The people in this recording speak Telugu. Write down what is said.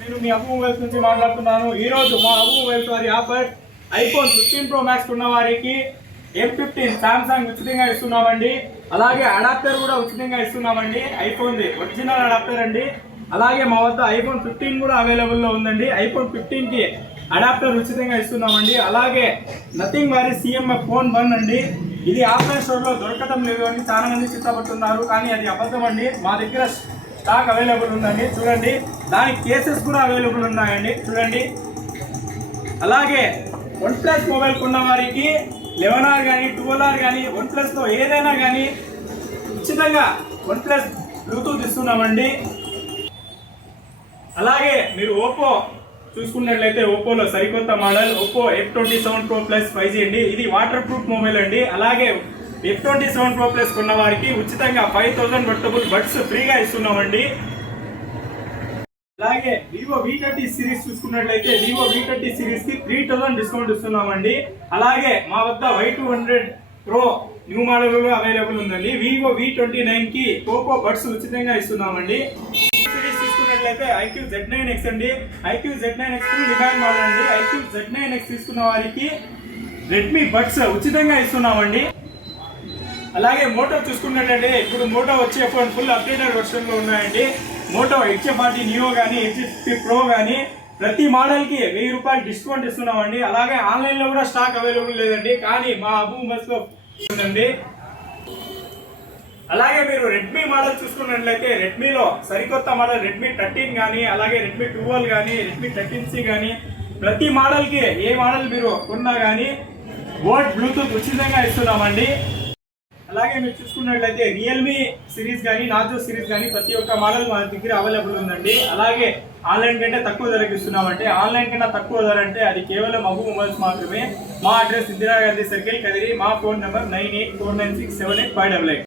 నేను మీ అబు మొబైల్స్ నుంచి మాట్లాడుతున్నాను. ఈ రోజు మా అబు మొబైల్స్ వారి ఆఫర్ ఐఫోన్ 15 ప్రో మ్యాక్స్ ఉన్న వారికి M15 సామ్సంగ్ ఉచితంగా ఇస్తున్నామండి. అలాగే అడాప్టర్ కూడా ఉచితంగా ఇస్తున్నామండి. ఐఫోన్ ఒరిజినల్ అడాప్టర్ అండి. అలాగే మా వద్ద ఐఫోన్ 15 కూడా అవైలబుల్ లో ఉందండి. ఐఫోన్ 15 కి అడాప్టర్ ఉచితంగా ఇస్తున్నామండి. అలాగే నథింగ్ వారి CMF ఫోన్ 1 అండి. ఇది ఆఫ్లైన్ స్టోర్ లో దొరకడం లేదు అని చాలా మంది చిత్తపడుతున్నారు, కానీ అది అబద్ధం అండి. మా దగ్గర స్టాక్ అవైలబుల్ ఉందండి, చూడండి. దానికి కేసెస్ కూడా అవైలబుల్ ఉన్నాయండి, చూడండి. అలాగే OnePlus మొబైల్ కొన్న వారికి 11R కానీ 12R కానీ OnePlus లో ఏదైనా కానీ ఉచితంగా OnePlus బ్లూటూత్ ఇస్తున్నామండి. అలాగే మీరు ఓప్పో చూసుకున్నట్లయితే ఓప్పోలో సరికొత్త model Oppo F27 Pro Plus 5G అండి. ఇది వాటర్ ప్రూఫ్ మొబైల్ అండి. అలాగే F27 Pro Plus కొన్న వారికి ఉచితంగా 5000 వర్తబుల్ బడ్స్ ఫ్రీగా ఇస్తున్నామండి. అలాగే వివో V30 సిరీస్ చూసుకున్నట్లయితే వివో V30 సిరీస్ కి 3000 డిస్కౌంట్ ఇస్తున్నామండి. అలాగే మా వద్ద Y200 Pro new model available ఉందండి. వివో V29 కి పోకో బడ్స్ ఉచితంగా ఇస్తున్నామండి. చూసుకున్నట్లయితే IQ Z9X అండి. IQ Z9X డిమాండ్ మోడల్ అండి. IQ Z9X తీసుకున్న వారికి రెడ్మీ బడ్స్ ఉచితంగా ఇస్తున్నామండి. అలాగే మోటో చూసుకున్నట్లయితే ఇప్పుడు మోటో వచ్చే ఫోన్ ఫుల్ అప్డేటెడ్ వర్షన్ లో ఉన్నాయండి. మోటో H40 నియో కానీ H50 Pro కానీ ప్రతి మోడల్ కి 1000 రూపాయలు డిస్కౌంట్ ఇస్తున్నామండి. అలాగే ఆన్లైన్ లో కూడా స్టాక్ అవైలబుల్ లేదండి, కానీ మా అబు మొబైల్స్ లో ఉందండి. అలాగే మీరు రెడ్మీ మోడల్ చూసుకున్నట్లయితే రెడ్మీలో సరికొత్త మోడల్ రెడ్మీ 13 కానీ అలాగే రెడ్మీ 12 కానీ రెడ్మీ 13C కానీ ప్రతి మోడల్ కి ఏ మోడల్ మీరు కొన్నా కానీ బోట్ బ్లూటూత్ ఉచితంగా ఇస్తున్నామండి. అలాగే మీరు చూసుకున్నట్లయితే రియల్మీ సిరీస్ కానీ నార్జో సిరీస్ కానీ ప్రతి ఒక్క మోడల్ మా దగ్గర అవైలబుల్ ఉందండి. అలాగే ఆన్లైన్ కంటే తక్కువ ధరకు ఇస్తున్నామంటే ఆన్లైన్ కన్నా తక్కువ ధర అంటే అది కేవలం అబు మొబైల్స్ మాత్రమే. మా అడ్రస్ ఇందిరాగాంధీ సర్కిల్, కదిరి. మా ఫోన్ నెంబర్ 9849678588.